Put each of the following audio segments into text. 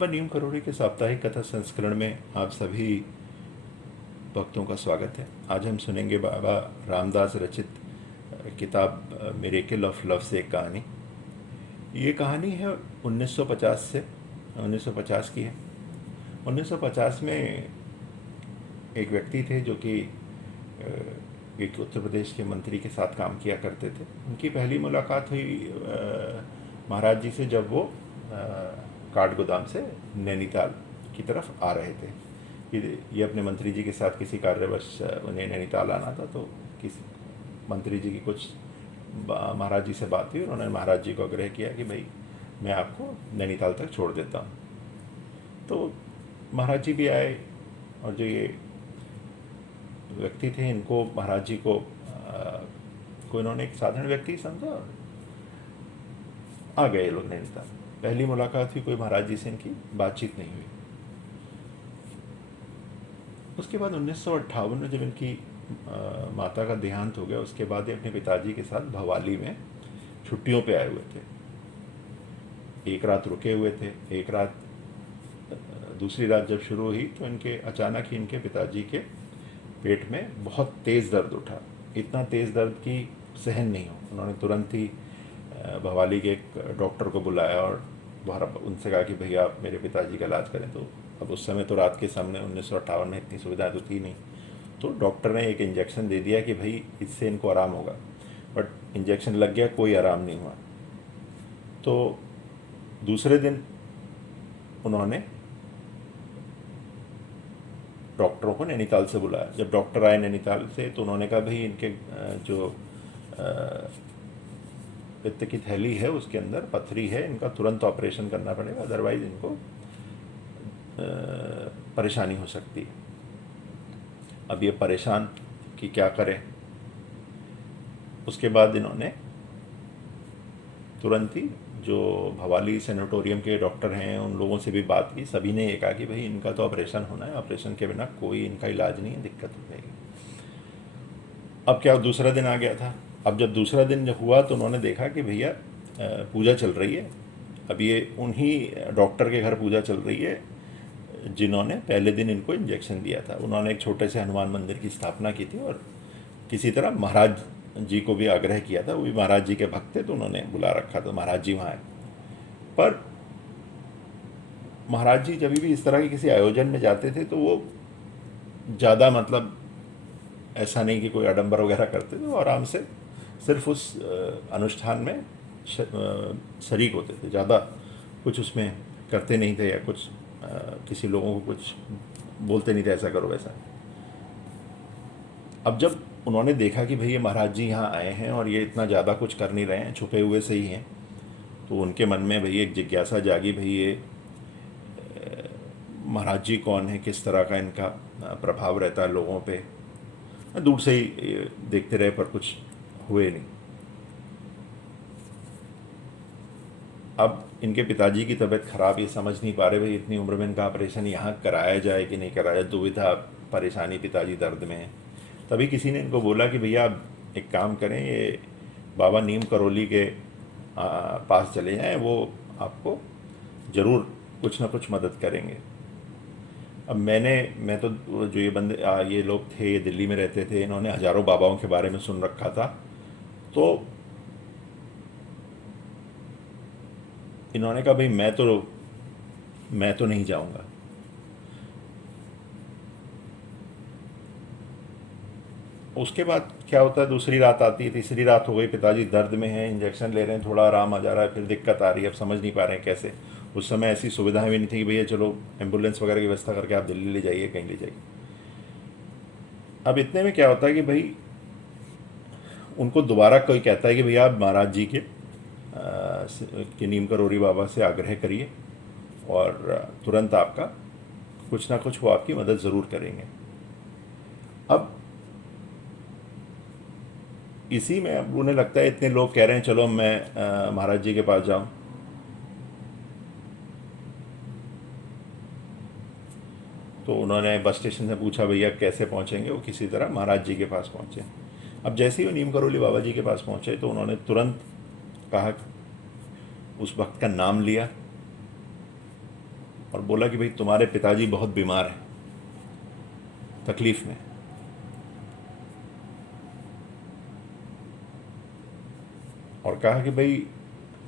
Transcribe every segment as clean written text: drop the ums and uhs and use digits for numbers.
बाबा नीम करोड़ी के साप्ताहिक कथा संस्करण में आप सभी भक्तों का स्वागत है। आज हम सुनेंगे बाबा रामदास रचित किताब मिरेकल ऑफ लव से एक कहानी। ये कहानी है 1950 से 1950 की है। 1950 में एक व्यक्ति थे जो कि एक उत्तर प्रदेश के मंत्री के साथ काम किया करते थे। उनकी पहली मुलाकात हुई महाराज जी से जब वो काठगोदाम से नैनीताल की तरफ आ रहे थे। ये अपने मंत्री जी के साथ किसी कार्यवश उन्हें नैनीताल आना था, तो किसी मंत्री जी की कुछ महाराज जी से बात हुई और उन्होंने महाराज जी को आग्रह किया कि भाई मैं आपको नैनीताल तक छोड़ देता हूँ। तो महाराज जी भी आए और जो ये व्यक्ति थे इनको महाराज जी को इन्होंने एक साधारण व्यक्ति समझा और आ गए लोग नैनीताल। पहली मुलाकात हुई, कोई महाराज जी से इनकी बातचीत नहीं हुई। उसके बाद 1958 में जब इनकी माता का देहांत हो गया, उसके बाद ये अपने पिताजी के साथ भवाली में छुट्टियों पे आए हुए थे। एक रात रुके हुए थे। एक रात दूसरी रात जब शुरू हुई तो इनके अचानक ही इनके पिताजी के पेट में बहुत तेज़ दर्द उठा। इतना तेज़ दर्द कि सहन नहीं हो। उन्होंने तुरंत ही भवाली के एक डॉक्टर को बुलाया और उनसे कहा कि भैया आप मेरे पिताजी का इलाज करें। तो अब उस समय तो रात के सामने 1958 में इतनी सुविधाएं तो थी नहीं, तो डॉक्टर ने एक इंजेक्शन दे दिया कि भाई इससे इनको आराम होगा। बट इंजेक्शन लग गया, कोई आराम नहीं हुआ। तो दूसरे दिन उन्होंने डॉक्टरों को नैनीताल से बुलाया। जब डॉक्टर आए नैनीताल से तो उन्होंने कहा भाई इनके जो पित्त की थैली है उसके अंदर पथरी है, इनका तुरंत ऑपरेशन करना पड़ेगा, अदरवाइज इनको परेशानी हो सकती है। अब ये परेशान कि क्या करें। उसके बाद इन्होंने तुरंत ही जो भवाली सेनेटोरियम के डॉक्टर हैं उन लोगों से भी बात की। सभी ने ये कहा कि भाई इनका तो ऑपरेशन होना है, ऑपरेशन के बिना कोई इनका इलाज नहीं है, दिक्कत हो जाएगी। अब क्या दूसरा दिन आ गया था। अब जब दूसरा दिन जब हुआ तो उन्होंने देखा कि भैया पूजा चल रही है। अब ये उन्हीं डॉक्टर के घर पूजा चल रही है जिन्होंने पहले दिन इनको इंजेक्शन दिया था। उन्होंने एक छोटे से हनुमान मंदिर की स्थापना की थी और किसी तरह महाराज जी को भी आग्रह किया था। वो भी महाराज जी के भक्त थे तो उन्होंने बुला रखा था, महाराज जी वहाँ आए। पर महाराज जी जब भी इस तरह के किसी आयोजन में जाते थे तो वो ज़्यादा मतलब ऐसा नहीं कि कोई आडंबर वगैरह करते थे, वो आराम से सिर्फ उस अनुष्ठान में शरीक होते थे। ज़्यादा कुछ उसमें करते नहीं थे या कुछ किसी लोगों को कुछ बोलते नहीं थे ऐसा करो वैसा। अब जब उन्होंने देखा कि भई ये महाराज जी यहाँ आए हैं और ये इतना ज़्यादा कुछ कर नहीं रहे हैं, छुपे हुए से ही हैं, तो उनके मन में भई एक जिज्ञासा जागी, भई ये महाराज जी कौन है, किस तरह का इनका प्रभाव रहता है लोगों पे। दूर से ही देखते रहे पर कुछ हुए नहीं। अब इनके पिताजी की तबीयत खराब, ये समझ नहीं पा रहे भाई इतनी उम्र में इनका ऑपरेशन यहाँ कराया जाए कि नहीं कराया। दुविधा, परेशानी, पिताजी दर्द में है। तभी किसी ने इनको बोला कि भैया आप एक काम करें, ये बाबा नीम करोली के पास चले जाएं, वो आपको ज़रूर कुछ ना कुछ मदद करेंगे। अब मैं तो जो ये लोग थे, ये दिल्ली में रहते थे, इन्होंने हज़ारों बाबाओं के बारे में सुन रखा था। तो इन्होंने कहा भाई मैं तो नहीं जाऊंगा। उसके बाद क्या होता है, दूसरी रात आती है, तीसरी रात हो गई, पिताजी दर्द में हैं, इंजेक्शन ले रहे हैं, थोड़ा आराम आ जा रहा है, फिर दिक्कत आ रही है। अब समझ नहीं पा रहे हैं कैसे। उस समय ऐसी सुविधाएं भी नहीं थी कि भैया चलो एम्बुलेंस वगैरह की व्यवस्था करके आप दिल्ली ले जाइए, कहीं ले जाइए। अब इतने में क्या होता है कि भाई उनको दोबारा कोई कहता है कि भैया आप महाराज जी के नीम करोड़ी बाबा से आग्रह करिए और तुरंत आपका कुछ ना कुछ वो आपकी मदद ज़रूर करेंगे। अब इसी में अब उन्हें लगता है इतने लोग कह रहे हैं चलो मैं महाराज जी के पास जाऊं। तो उन्होंने बस स्टेशन से पूछा भैया कैसे पहुंचेंगे। वो किसी तरह महाराज जी के पास पहुंचे। अब जैसे ही वो नीम करोली बाबा जी के पास पहुंचे तो उन्होंने तुरंत कहा, उस भक्त का नाम लिया और बोला कि भाई तुम्हारे पिताजी बहुत बीमार हैं, तकलीफ़ में। और कहा कि भाई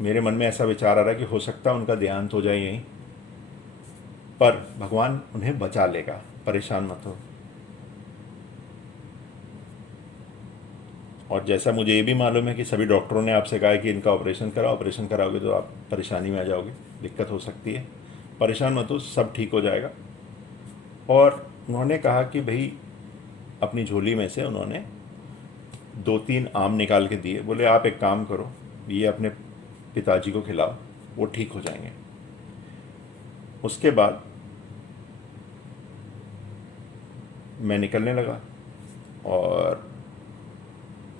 मेरे मन में ऐसा विचार आ रहा है कि हो सकता है उनका देहांत हो जाए यहीं, पर भगवान उन्हें बचा लेगा, परेशान मत हो। और जैसा मुझे ये भी मालूम है कि सभी डॉक्टरों ने आपसे कहा है कि इनका ऑपरेशन कराओ, ऑपरेशन कराओगे तो आप परेशानी में आ जाओगे, दिक्कत हो सकती है, परेशान मत हो, सब ठीक हो जाएगा। और उन्होंने कहा कि भाई अपनी झोली में से उन्होंने 2-3 आम निकाल के दिए, बोले आप एक काम करो, ये अपने पिताजी को खिलाओ, वो ठीक हो जाएंगे। उसके बाद मैं निकलने लगा और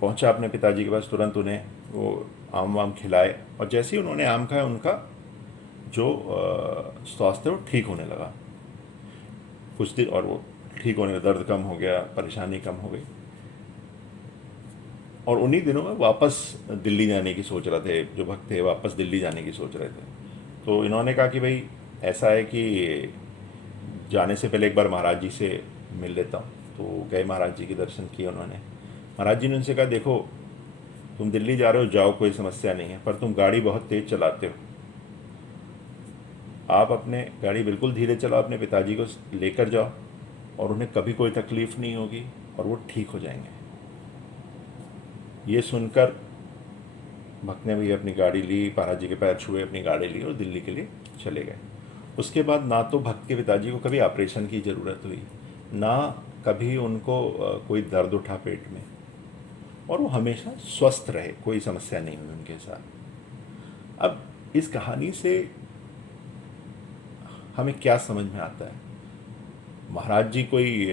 पहुंचा अपने पिताजी के पास, तुरंत उन्हें वो आम वाम खिलाए, और जैसे ही उन्होंने आम खाया उनका जो स्वास्थ्य है वो ठीक होने लगा कुछ दिन, और वो ठीक होने लगा, दर्द कम हो गया, परेशानी कम हो गई। और उन्हीं दिनों में वापस दिल्ली जाने की सोच रहे थे, जो भक्त थे वापस दिल्ली जाने की सोच रहे थे। तो इन्होंने कहा कि भाई ऐसा है कि जाने से पहले एक बार महाराज जी से मिल लेता हूँ। तो गए, महाराज जी के दर्शन किए उन्होंने। महाराज जी ने उनसे कहा देखो तुम दिल्ली जा रहे हो, जाओ, कोई समस्या नहीं है, पर तुम गाड़ी बहुत तेज़ चलाते हो, आप अपने गाड़ी बिल्कुल धीरे चलाओ, अपने पिताजी को लेकर जाओ और उन्हें कभी कोई तकलीफ़ नहीं होगी और वो ठीक हो जाएंगे। ये सुनकर भक्त ने भी अपनी गाड़ी ली, महाराज जी के पैर छुए, अपनी गाड़ी ली और दिल्ली के लिए चले गए। उसके बाद ना तो भक्त के पिताजी को कभी ऑपरेशन की ज़रूरत हुई, ना कभी उनको कोई दर्द उठा पेट में, और वो हमेशा स्वस्थ रहे, कोई समस्या नहीं हुई उनके साथ। अब इस कहानी से हमें क्या समझ में आता है? महाराज जी कोई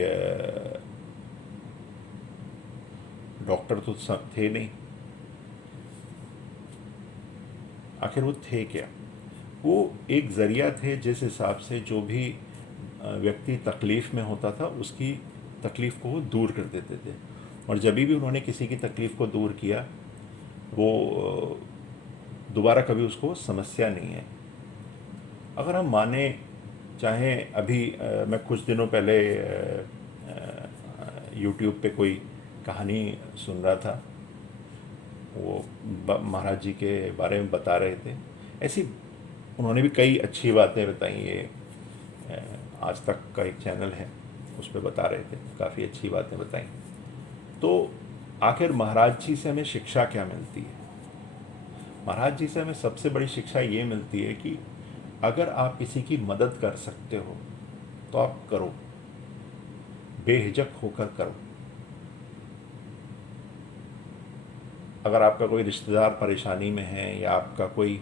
डॉक्टर तो थे नहीं, आखिर वो थे क्या? वो एक ज़रिया थे, जिस हिसाब से जो भी व्यक्ति तकलीफ़ में होता था उसकी तकलीफ़ को वो दूर कर देते थे। और जब भी उन्होंने किसी की तकलीफ़ को दूर किया, वो दोबारा कभी उसको समस्या नहीं है। अगर हम माने, चाहे अभी मैं कुछ दिनों पहले यूट्यूब पे कोई कहानी सुन रहा था, वो महाराज जी के बारे में बता रहे थे। ऐसी उन्होंने भी कई अच्छी बातें बताई। ये आज तक का एक चैनल है, उस पर बता रहे थे, काफ़ी अच्छी बातें बताई। तो आखिर महाराज जी से हमें शिक्षा क्या मिलती है? महाराज जी से हमें सबसे बड़ी शिक्षा ये मिलती है कि अगर आप किसी की मदद कर सकते हो तो आप करो, बेहिचक होकर करो। अगर आपका कोई रिश्तेदार परेशानी में है, या आपका कोई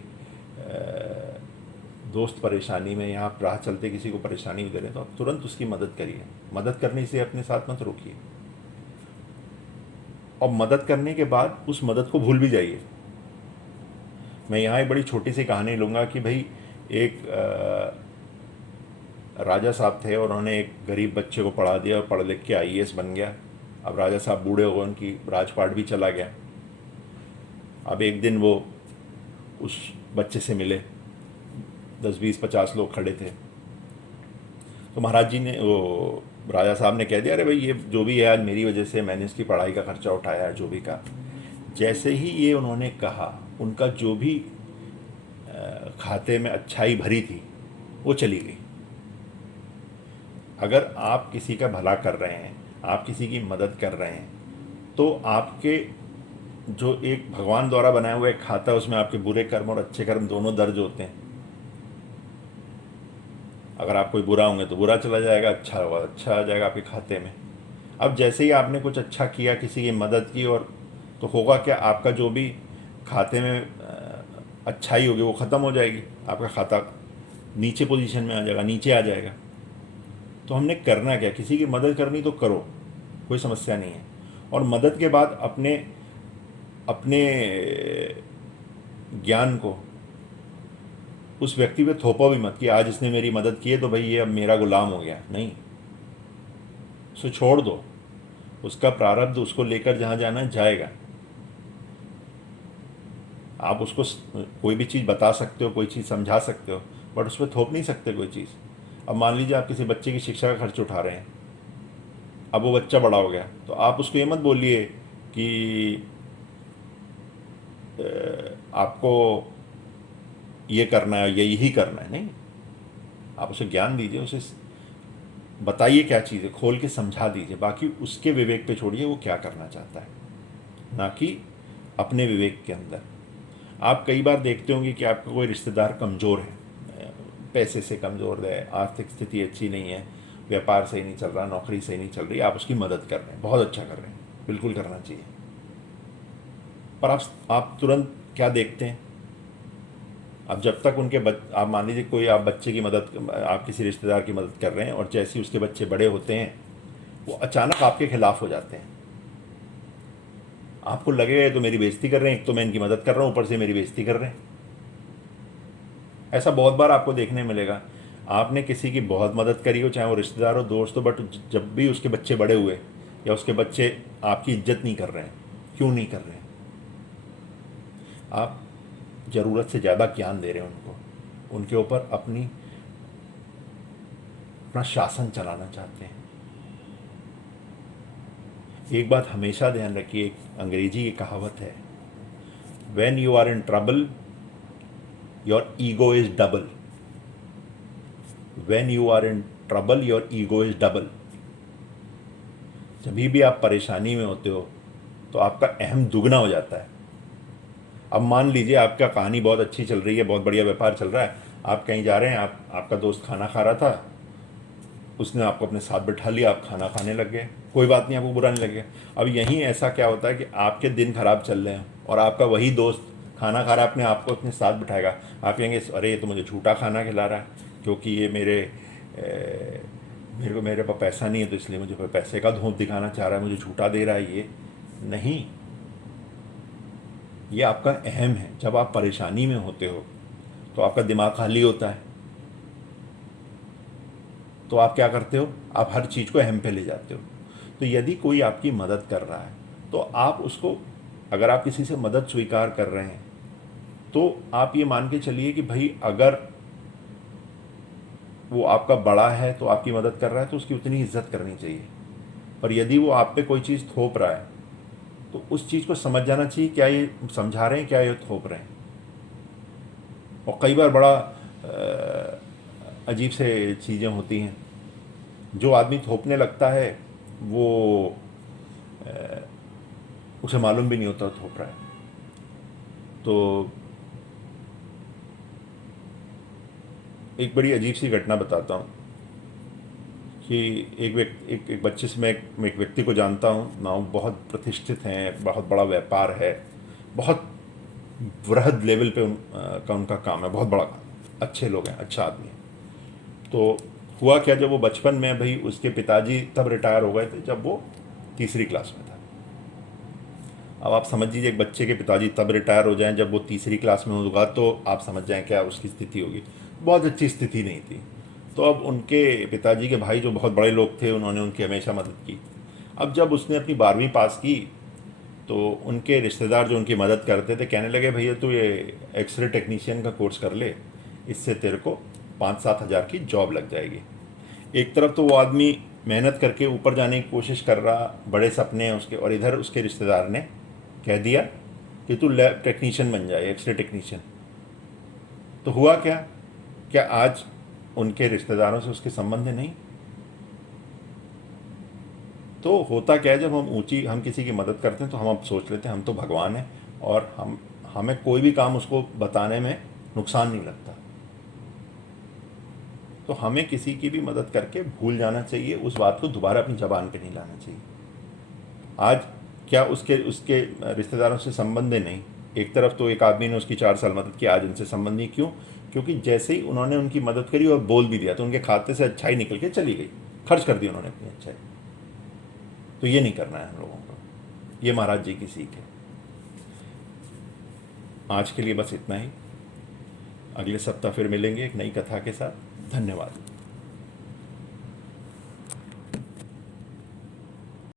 दोस्त परेशानी में, या आप राह चलते किसी को परेशानी दे रहे हैं, तो आप तुरंत उसकी मदद करिए। मदद करने से अपने साथ मत रोकिए, और मदद करने के बाद उस मदद को भूल भी जाइए। मैं यहाँ एक बड़ी छोटी सी कहानी लूँगा कि भाई एक राजा साहब थे, और उन्होंने एक गरीब बच्चे को पढ़ा दिया और पढ़ लिख के आईएएस बन गया। अब राजा साहब बूढ़े हो गए, उनकी राजपाट भी चला गया। अब एक दिन वो उस बच्चे से मिले, 10-20-50 लोग खड़े थे। तो महाराज जी ने, वो राजा साहब ने कह दिया, अरे भाई ये जो भी है आज मेरी वजह से, मैंने इसकी पढ़ाई का खर्चा उठाया, जो भी कहा। जैसे ही ये उन्होंने कहा, उनका जो भी खाते में अच्छाई भरी थी वो चली गई। अगर आप किसी का भला कर रहे हैं, आप किसी की मदद कर रहे हैं, तो आपके जो एक भगवान द्वारा बनाया हुआ एक खाता है, उसमें आपके बुरे कर्म और अच्छे कर्म दोनों दर्ज होते हैं। अगर आप कोई बुरा होंगे तो बुरा चला जाएगा, अच्छा होगा अच्छा आ जाएगा आपके खाते में। अब जैसे ही आपने कुछ अच्छा किया, किसी की मदद की, और तो होगा क्या, आपका जो भी खाते में अच्छाई होगी वो ख़त्म हो जाएगी, आपका खाता नीचे पोजीशन में आ जाएगा, नीचे आ जाएगा। तो हमने करना क्या? किसी की मदद करनी तो करो, कोई समस्या नहीं है। और मदद के बाद अपने अपने ज्ञान को उस व्यक्ति पे थोपो भी मत कि आज इसने मेरी मदद की है तो भाई ये अब मेरा गुलाम हो गया। नहीं, उसे छोड़ दो, उसका प्रारब्ध उसको लेकर जहाँ जाना जाएगा। आप उसको कोई भी चीज़ बता सकते हो, कोई चीज़ समझा सकते हो, बट उस पर थोप नहीं सकते कोई चीज़। अब मान लीजिए आप किसी बच्चे की शिक्षा का खर्च उठा रहे हैं, अब वो बच्चा बड़ा हो गया, तो आप उसको ये मत बोलिए कि आपको ये करना है, यही करना है, नहीं। आप उसे ज्ञान दीजिए, उसे बताइए क्या चीज़ है, खोल के समझा दीजिए, बाकी उसके विवेक पे छोड़िए वो क्या करना चाहता है, ना कि अपने विवेक के अंदर। आप कई बार देखते होंगे कि आपका कोई रिश्तेदार कमज़ोर है, पैसे से कमज़ोर है, आर्थिक स्थिति अच्छी नहीं है, व्यापार सही नहीं चल रहा, नौकरी सही नहीं चल रही, आप उसकी मदद कर रहे हैं, बहुत अच्छा कर रहे हैं, बिल्कुल करना चाहिए। पर आप तुरंत क्या देखते हैं, अब जब तक उनके आप मान लीजिए कोई आप बच्चे की मदद, आप किसी रिश्तेदार की मदद कर रहे हैं और जैसे ही उसके बच्चे बड़े होते हैं वो अचानक आपके खिलाफ हो जाते हैं। आपको लगेगा तो मेरी बेइज्जती कर रहे हैं, एक तो मैं इनकी मदद कर रहा हूँ, ऊपर से मेरी बेइज्जती कर रहे हैं। ऐसा बहुत बार आपको देखने मिलेगा। आपने किसी की बहुत मदद करी हो, चाहे वो रिश्तेदार हो, दोस्त हो, बट जब भी उसके बच्चे बड़े हुए या उसके बच्चे आपकी इज्जत नहीं कर रहे हैं, क्यों नहीं कर रहे हैं? आप ज़रूरत से ज़्यादा ज्ञान दे रहे हैं उनको, उनके ऊपर अपना शासन चलाना चाहते हैं। एक बात हमेशा ध्यान रखिए, एक अंग्रेजी की कहावत है, when you are in trouble your ego is double. When you are in trouble your ego is double. जब भी आप परेशानी में होते हो तो आपका अहम दुगना हो जाता है। अब मान लीजिए आपका कहानी बहुत अच्छी चल रही है, बहुत बढ़िया व्यापार चल रहा है, आप कहीं जा रहे हैं, आपका दोस्त खाना खा रहा था, उसने आपको अपने साथ बैठा लिया, आप खाना खाने लग गए, कोई बात नहीं, आपको बुरा नहीं लगे। अब यहीं ऐसा क्या होता है कि आपके दिन खराब चल रहे हैं और आपका वही दोस्त खाना खा रहा है, अपने आपको अपने साथ बिठाएगा, आप कहेंगे अरे ये तो मुझे झूठा खाना खिला रहा है, क्योंकि ये मेरे पास पैसा नहीं है तो इसलिए मुझे पैसे का धोंप दिखाना चाह रहा है, मुझे झूठा दे रहा है। ये नहीं, ये आपका अहम है। जब आप परेशानी में होते हो तो आपका दिमाग खाली होता है, तो आप क्या करते हो, आप हर चीज़ को अहम पे ले जाते हो। तो यदि कोई आपकी मदद कर रहा है तो आप उसको, अगर आप किसी से मदद स्वीकार कर रहे हैं तो आप ये मान के चलिए कि भाई अगर वो आपका बड़ा है तो आपकी मदद कर रहा है तो उसकी उतनी इज्जत करनी चाहिए। पर यदि वो आप पे कोई चीज़ थोप रहा है तो उस चीज़ को समझ जाना चाहिए, क्या ये समझा रहे हैं, क्या ये थोप रहे हैं। और कई बार बड़ा अजीब से चीज़ें होती हैं, जो आदमी थोपने लगता है वो उसे मालूम भी नहीं होता थोप रहा है। तो एक बड़ी अजीब सी घटना बताता हूँ कि एक बच्चे से मैं एक व्यक्ति को जानता हूँ ना, वो बहुत प्रतिष्ठित हैं, बहुत बड़ा व्यापार है, बहुत वृहद लेवल पे उनका काम है, बहुत बड़ा काम, अच्छे लोग हैं, अच्छा आदमी है। तो हुआ क्या, जब वो बचपन में, भाई उसके पिताजी तब रिटायर हो गए थे जब वो तीसरी क्लास में था। अब आप समझ लीजिए एक बच्चे के पिताजी तब रिटायर हो जाएं जब वो तीसरी क्लास में होगा, तो आप समझ जाएं क्या उसकी स्थिति होगी। बहुत अच्छी स्थिति नहीं थी। तो अब उनके पिताजी के भाई जो बहुत बड़े लोग थे, उन्होंने उनकी हमेशा मदद की। अब जब उसने अपनी 12वीं पास की तो उनके रिश्तेदार जो उनकी मदद करते थे कहने लगे भैया तू ये एक्सरे टेक्नीशियन का कोर्स कर ले, इससे तेरे को 5-7 हज़ार की जॉब लग जाएगी। एक तरफ तो वो आदमी मेहनत करके ऊपर जाने की कोशिश कर रहा, बड़े सपने हैं उसके, और इधर उसके रिश्तेदार ने कह दिया कि तू लैब टेक्नीशियन बन जाए, एक्सरे टेक्नीशियन। तो हुआ क्या, क्या आज उनके रिश्तेदारों से उसके संबंध नहीं? तो होता क्या है, जब हम किसी की मदद करते हैं तो हम अब सोच लेते हैं हम तो भगवान हैं और हमें कोई भी काम उसको बताने में नुकसान नहीं लगता। तो हमें किसी की भी मदद करके भूल जाना चाहिए, उस बात को दोबारा अपनी ज़बान पे नहीं लाना चाहिए। आज क्या उसके रिश्तेदारों से संबंध नहीं? एक तरफ तो एक आदमी ने उसकी 4 साल मदद की, आज उनसे संबंध नहीं, क्यों? क्योंकि जैसे ही उन्होंने उनकी मदद करी और बोल भी दिया तो उनके खाते से अच्छाई निकल के चली गई, खर्च कर दी उन्होंने अपनी अच्छाई। तो ये नहीं करना है हम लोगों को, ये महाराज जी की सीख है। आज के लिए बस इतना ही, अगले सप्ताह फिर मिलेंगे एक नई कथा के साथ। धन्यवाद।